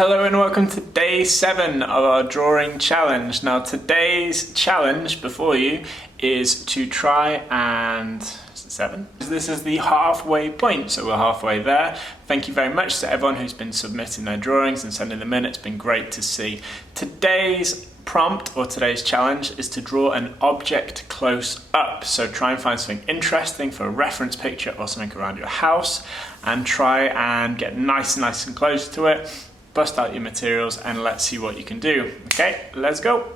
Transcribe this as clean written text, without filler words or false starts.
Hello and welcome to day 7 of our drawing challenge. Now today's challenge before you is to try and... is it 7? This is the halfway point, so we're halfway there. Thank you very much to everyone who's been submitting their drawings and sending them in. It's been great to see. Today's prompt or today's challenge is to draw an object close up. So try and find something interesting for a reference picture or something around your house and try and get nice and close to it. Bust out your materials and let's see what you can do. Okay, let's go.